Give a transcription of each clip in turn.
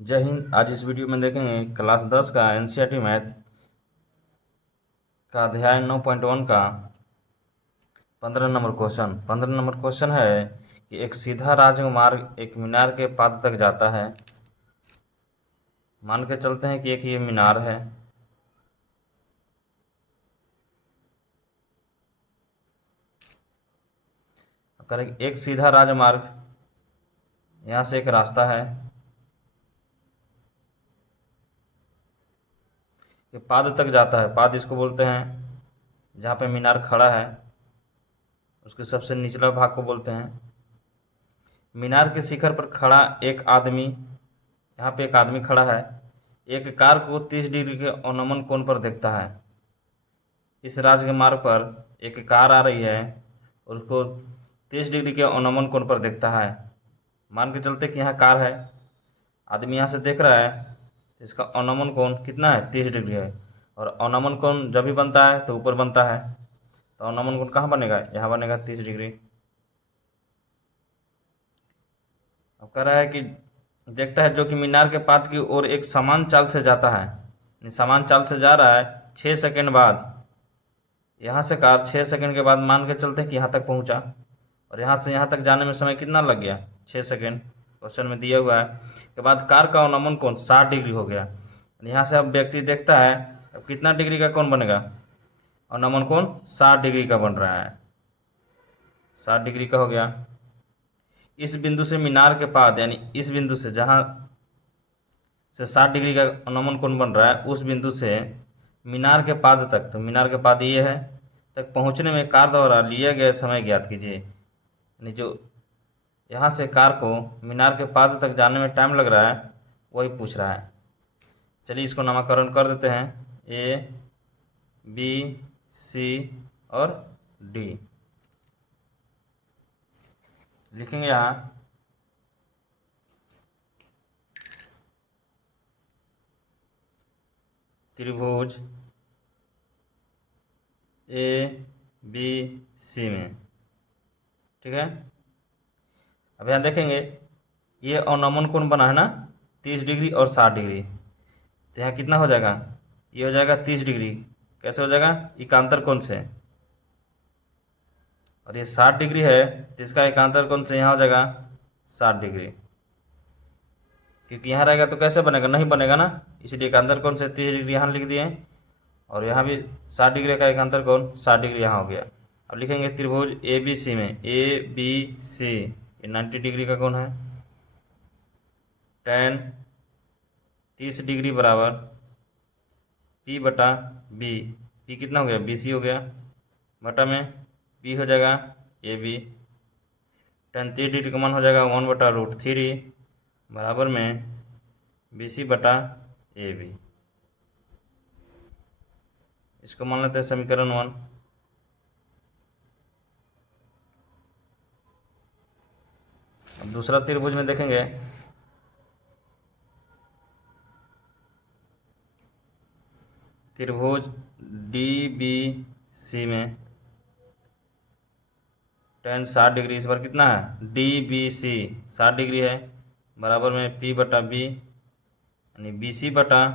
जय हिंद। आज इस वीडियो में देखेंगे क्लास 10 का एनसीईआरटी मैथ का अध्याय 9.1 का 15 नंबर क्वेश्चन। 15 नंबर क्वेश्चन है कि एक सीधा राजमार्ग एक मीनार के पाद तक जाता है। मान के चलते हैं कि एक ये मीनार है। अब करें एक सीधा राजमार्ग, यहाँ से एक रास्ता है, ये पाद तक जाता है। पाद इसको बोलते हैं जहाँ पे मीनार खड़ा है, उसके सबसे निचला भाग को बोलते हैं। मीनार के शिखर पर खड़ा एक आदमी, यहाँ पे एक आदमी खड़ा है, एक कार को 30 डिग्री के अवनमन कोण पर देखता है। इस राजमार्ग पर एक कार आ रही है और उसको 30 डिग्री के अवनमन कोण पर देखता है। मान के चलते कि यहाँ कार है, आदमी यहाँ से देख रहा है, इसका अवनमन कोण कितना है? 30 डिग्री है। और अवनमन कोण जब भी बनता है तो ऊपर बनता है, तो अवनमन कोण कहाँ बनेगा? यहाँ बनेगा 30 डिग्री। अब कह रहा है कि देखता है जो कि मीनार के पाद की ओर एक समान चाल से जाता है। समान चाल से जा रहा है। 6 सेकंड बाद यहाँ से कार 6 सेकंड के बाद मान के चलते हैं कि यहाँ तक पहुँचा, और यहाँ से यहाँ तक जाने में समय कितना लग गया? 6 सेकंड क्वेश्चन में दिया हुआ है। के बाद कार का अवनमन कोण 60 डिग्री हो गया। यहाँ से अब व्यक्ति देखता है, अब कितना डिग्री का कोण बनेगा? अवनमन कोण 60 डिग्री का बन रहा है, 60 डिग्री का हो गया। इस बिंदु से मीनार के पाद, यानी इस बिंदु से जहाँ से 60 डिग्री का अवनमन कोण बन रहा है, उस बिंदु से मीनार के पाद तक, तो मीनार के पाद ये है, तक पहुंचने में कार द्वारा लिया गया समय ज्ञात कीजिए। यानी जो यहाँ से कार को मीनार के पाद तक जाने में टाइम लग रहा है, वही पूछ रहा है। चलिए इसको नामकरण कर देते हैं, ए, बी, सी और डी। लिखेंगे यहाँ त्रिभुज ए बी सी में, ठीक है। अब यहाँ देखेंगे ये अवनमन कोण बना है ना, 30 डिग्री और 60 डिग्री। तो यहाँ कितना हो जाएगा? ये हो जाएगा 30 डिग्री। कैसे हो जाएगा? एकांतर कोण से। और ये 60 डिग्री है, तो इसका एकांतर कोण से यहाँ हो जाएगा 60 डिग्री। क्योंकि यहाँ रहेगा तो कैसे बनेगा? नहीं बनेगा ना, इसलिए एकांतर कोण से 30 डिग्री यहाँ लिख दिए, और यहाँ भी 60 डिग्री का एकांतर कोण 60 डिग्री यहाँ हो गया। अब लिखेंगे त्रिभुज ए बी सी में, ए बी सी, ये 90 डिग्री का कोण है। tan 30 डिग्री बराबर पी बटा बी। पी कितना हो गया? बी सी हो गया, बटा में बी हो जाएगा ए बी। tan 30 डिग्री का मान हो जाएगा 1/√3 बराबर में बी सी बटा ए बी। इसको मान लेते हैं समीकरण 1। अब दूसरा त्रिभुज में देखेंगे, त्रिभुज डी बी सी में tan 60 डिग्री, इस बार कितना है? डी बी सी 60 डिग्री है, बराबर में पी बटा बी, यानी बी सी बटा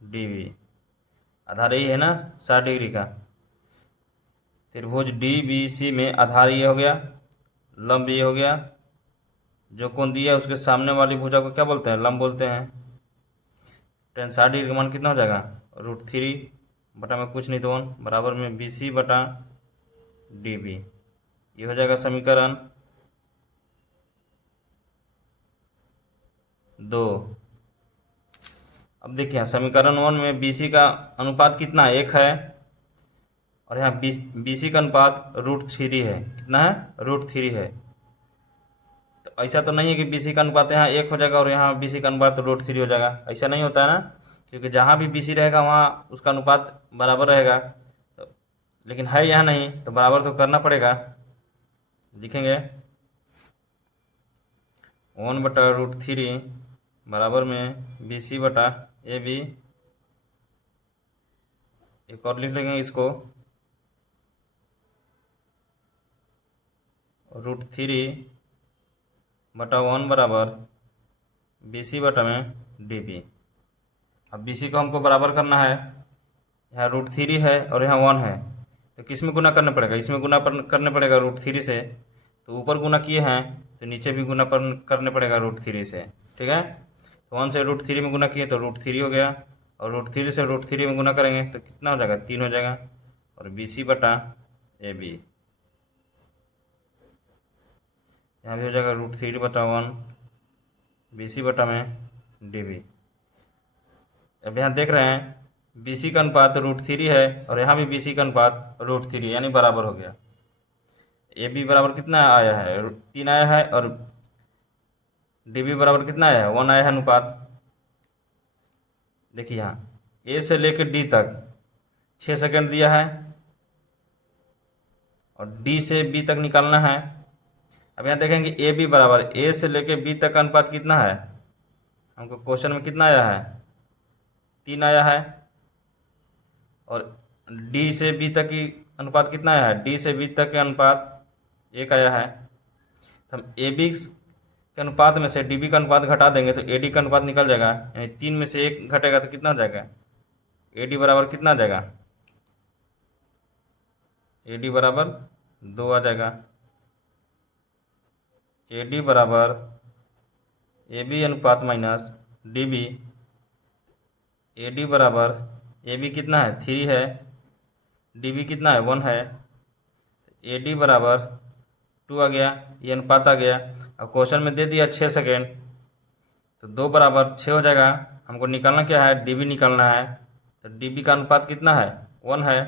डी बी। आधार यही है ना 60 डिग्री का। त्रिभुज डी बी सी में आधार ये हो गया, लंब ये हो गया, जो कोण दिया है उसके सामने वाली भुजा को क्या बोलते हैं? लंब बोलते हैं। tan 60 डिग्री का मान कितना हो जाएगा? √3 बटा में कुछ नहीं तो 1 बराबर में बी सी बटा डी बी। ये हो जाएगा समीकरण 2। अब देखिए समीकरण 1 में बी सी का अनुपात कितना है? 1 है, और यहाँ बी सी का अनुपात √3 है। कितना है? √3 है। तो ऐसा तो नहीं है कि बी सी का अनुपात यहाँ 1 हो जाएगा और यहाँ बी सी का अनुपात √3 हो जाएगा, ऐसा नहीं होता है ना, क्योंकि जहाँ भी बी सी रहेगा वहाँ उसका अनुपात बराबर रहेगा। तो लेकिन है यहाँ नहीं, तो बराबर तो करना पड़ेगा। लिखेंगे 1/√3 बराबर में बी सी बटा ए बी। एक और लिख लेंगे इसको, √3 बटा 1 बराबर बी सी बटा में डी बी। अब बी सी को हमको बराबर करना है, यहाँ √3 है और यहाँ 1 है, तो किस में गुना करना पड़ेगा, इसमें गुना करने पड़ेगा √3 से। तो ऊपर गुना किए हैं तो नीचे भी गुना करने पड़ेगा √3 से, ठीक है। तो 1 से √3 में गुना किए तो √3 हो गया, और √3 से √3 में गुना करेंगे तो कितना हो जाएगा, 3 हो जाएगा। और बी सी बटा ए बी, यहाँ भी हो जाएगा √3/1 बी सी बटा में डी बी। अब यहाँ देख रहे हैं बी सी का अनुपात √3 है और यहाँ भी बी सी का अनुपात √3 यानी बराबर हो गया। ए बी बराबर कितना आया है, 3 आया है, और डी बी बराबर कितना आया है, 1 आया है अनुपात। देखिए यहाँ ए से लेकर डी तक 6 सेकंड दिया है, और डी से बी तक निकालना है। अब यहाँ देखेंगे ए बी बराबर ए से लेकर बी तक का अनुपात कितना है, हमको क्वेश्चन में कितना आया है, 3 आया है। और डी से बी तक की अनुपात कितना आया है, डी से बी तक के अनुपात 1 आया है। तो हम ए बी के अनुपात में से डी बी का अनुपात घटा देंगे तो ए डी का अनुपात निकल जाएगा, यानी 3 में से 1 घटेगा तो कितना हो जाएगा, ए डी बराबर कितना आ जाएगा, ए डी बराबर 2 आ जाएगा। ए डी बराबर ए बी अनुपात minus D B. A D बराबर ए बी कितना है, 3 है, डी बी कितना है, 1 है। ए डी बराबर 2 आ गया, ये अनुपात आ गया। अब क्वेश्चन में दे दिया 6 सेकेंड, तो 2 बराबर 6 हो जाएगा। हमको निकालना क्या है, डी बी निकालना है। तो डी बी का अनुपात कितना है, 1 है,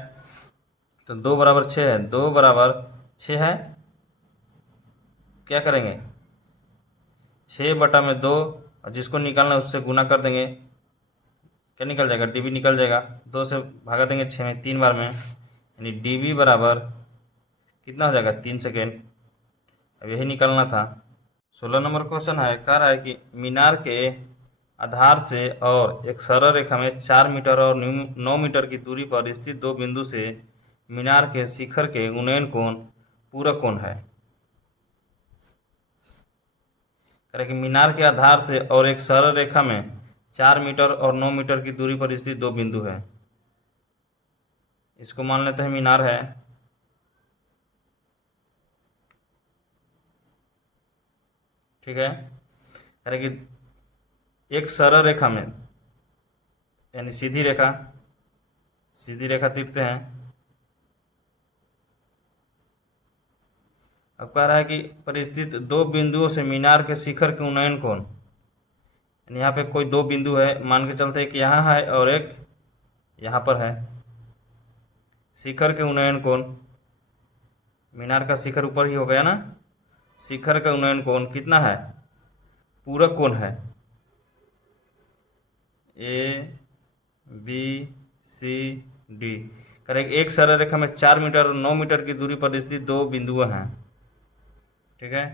तो 2 बराबर 6 है, 2 बराबर 6 है। क्या करेंगे, 6/2, और जिसको निकालना है उससे गुना कर देंगे, क्या निकल जाएगा, डी बी निकल जाएगा। 2 से भागा देंगे 6 में 3 बार में, यानी डी बी बराबर कितना हो जाएगा, 3 सेकेंड। अब यही निकालना था। 16 नंबर क्वेश्चन है, कह रहा है कि मीनार के आधार से और एक सरल रेखा में 4 मीटर और 9 मीटर की दूरी पर स्थित दो बिंदु से मीनार के शिखर के उन्नयन कोण पूरक कोण है। कह रहा है कि मीनार के आधार से और एक सरल रेखा में 4 मीटर और 9 मीटर की दूरी पर स्थित दो बिंदु है। इसको मान लेते हैं मीनार है। ठीक है, कह रहे कि एक सरल रेखा में, यानी सीधी रेखा खींचते हैं। अब कह रहा है कि परिस्थित दो बिंदुओं से मीनार के शिखर के उन्नयन कोण, यानी यहाँ पे कोई दो बिंदु है, मान के चलते एक यहाँ है और एक यहाँ पर है। शिखर के उन्नयन कोण, मीनार का शिखर ऊपर ही हो गया ना, शिखर का उन्नयन कोण कितना है, पूरक कोण है। A B C D, correct. एक सरल रेखा में 4 मीटर और 9 मीटर की दूरी पर स्थित दो बिंदु हैं। ठीक है,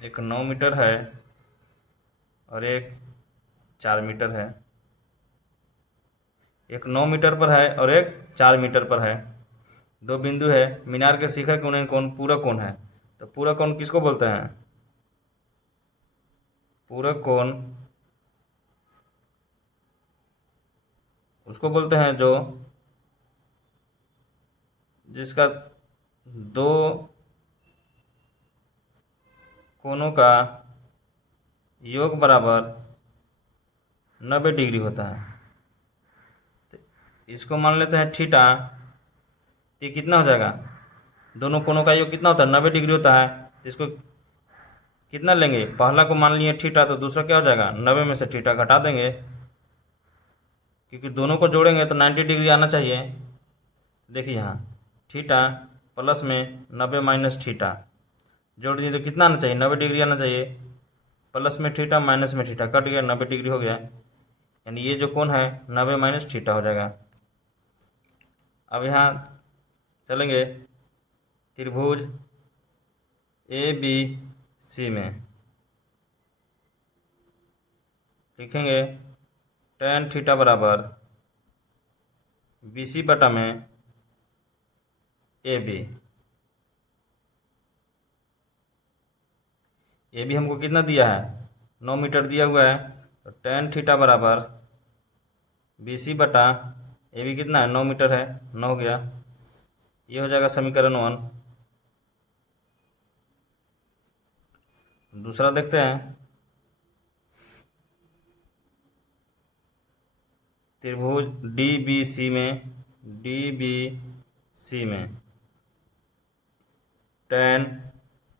एक 9 मीटर है और एक 4 मीटर है। एक 9 मीटर पर है और एक 4 मीटर पर है, दो बिंदु है। मीनार के शिखर के उन्नयन कोण पूरक कोण है। तो पूरक कोण किसको बोलते हैं, पूरक कोण उसको बोलते हैं जो जिसका दो कोणों का योग बराबर 90 डिग्री होता है। तो इसको मान लेते हैं थीटा। ये कितना हो जाएगा, दोनों कोणों का योग कितना होता है, 90 डिग्री होता है। तो इसको कितना लेंगे, पहला को मान लिए थीटा, तो दूसरा क्या हो जाएगा, 90 में से थीटा घटा देंगे, क्योंकि दोनों को जोड़ेंगे तो 90 डिग्री आना चाहिए। देखिए यहाँ थीटा प्लस में 90 माइनस थीटा जोड़ दिए तो कितना आना चाहिए, 90 डिग्री आना चाहिए। प्लस में थीटा माइनस में थीटा कट गया, 90 डिग्री हो गया, यानी ये जो कोण है 90 माइनस थीटा हो जाएगा। अब यहाँ चलेंगे त्रिभुज ए बी सी में, लिखेंगे tan थीटा बराबर बी सी बटा में ए बी। ये भी हमको कितना दिया है, 9 मीटर दिया हुआ है। तो tan थीटा बराबर BC बटा, ये भी कितना है, 9 मीटर है, 9 हो गया। ये हो जाएगा समीकरण 1। दूसरा देखते हैं। त्रिभुज DBC में tan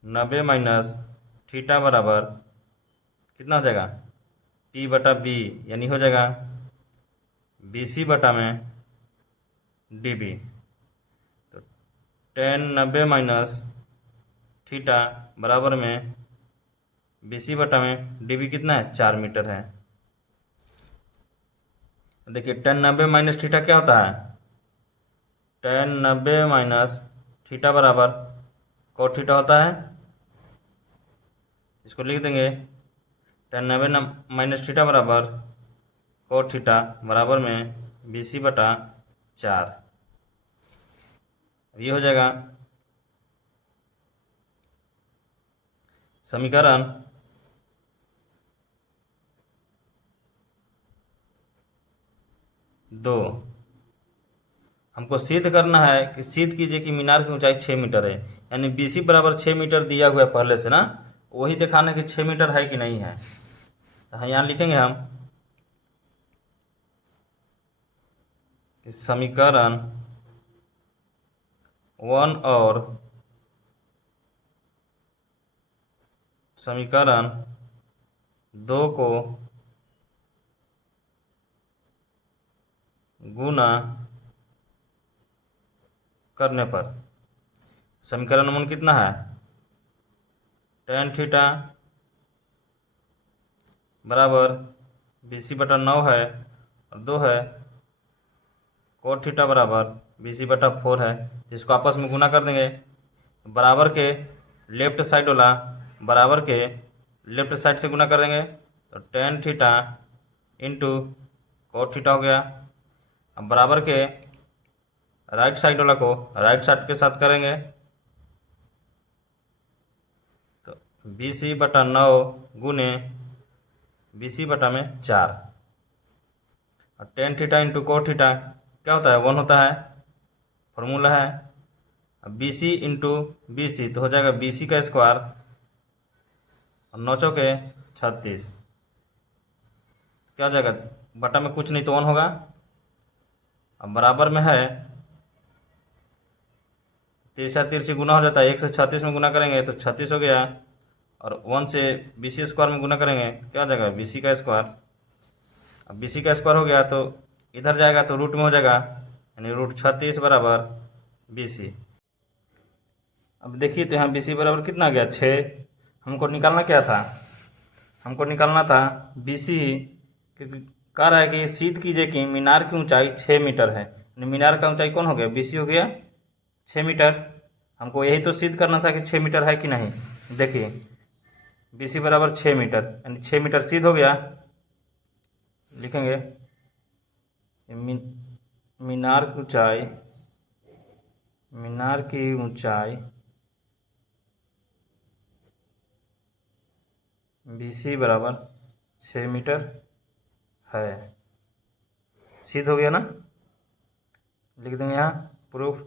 90 माइनस थीटा बराबर कितना हो जाएगा, P बटा B, यानी हो जाएगा BC बटा में DB। तो tan 90 माइनस थीटा बराबर में BC बटा में DB कितना है, 4 मीटर है। देखिए tan 90 माइनस थीटा क्या होता है, tan 90 माइनस थीटा बराबर cot थीटा होता है। इसको लिख देंगे, tan 90 माइनस थीटा बराबर cot थीटा बराबर में BC बटा 4। ये हो जाएगा समीकरण 2। हमको सिद्ध करना है कि सिद्ध कीजिए कि मीनार की ऊंचाई 6 मीटर है, यानी BC बराबर 6 मीटर दिया हुआ है पहले से ना, वही दिखाना कि 6 मीटर है कि नहीं है। तो यहाँ लिखेंगे हम कि समीकरण 1 और समीकरण 2 को गुना करने पर समीकरण 1 कितना है, tan थीटा बराबर BC बटा 9 है और 2 है, cot थीटा बराबर BC बटा 4 है। इसको आपस में गुना कर देंगे, बराबर के लेफ्ट साइड वाला बराबर के लेफ्ट साइड से गुना कर देंगे, तो tan theta into cot theta हो गया। अब बराबर के राइट साइड वाला को राइट साइड के साथ करेंगे, तो BC बटा 9 गुने BC बटा में 4, और tan theta into cot theta क्या होता है, 1 होता है, फॉर्मूला है। अब BC इंटू BC तो हो जाएगा BC का स्क्वायर और 9 चौके 36, क्या हो जाएगा, बटा में कुछ नहीं तो 1 होगा। अब बराबर में है, तिरछा तिरछी गुना हो जाता है, 1 से 36 में गुना करेंगे तो 36 हो गया, और 1 से BC स्क्वायर में गुना करेंगे क्या हो जाएगा, BC का स्क्वायर। अब BC का स्क्वायर हो गया तो इधर जाएगा तो रूट में हो जाएगा, यानी √36 बराबर BC। अब देखिए तो यहाँ BC बराबर कितना आ गया, 6। हमको निकालना क्या था, हमको निकालना था BC, क्योंकि कह रहा है कि सिद्ध कीजिए कि मीनार की ऊंचाई 6 मीटर है। मीनार का ऊंचाई कौन हो गया, BC हो गया 6 मीटर। हमको यही तो सिद्ध करना था कि 6 मीटर है कि नहीं। देखिए BC बराबर 6 मीटर, यानी 6 मीटर सिद्ध हो गया। लिखेंगे मीनार की ऊंचाई BC बराबर 6 मीटर है, सिद्ध हो गया ना। लिख देंगे यहाँ प्रूफ।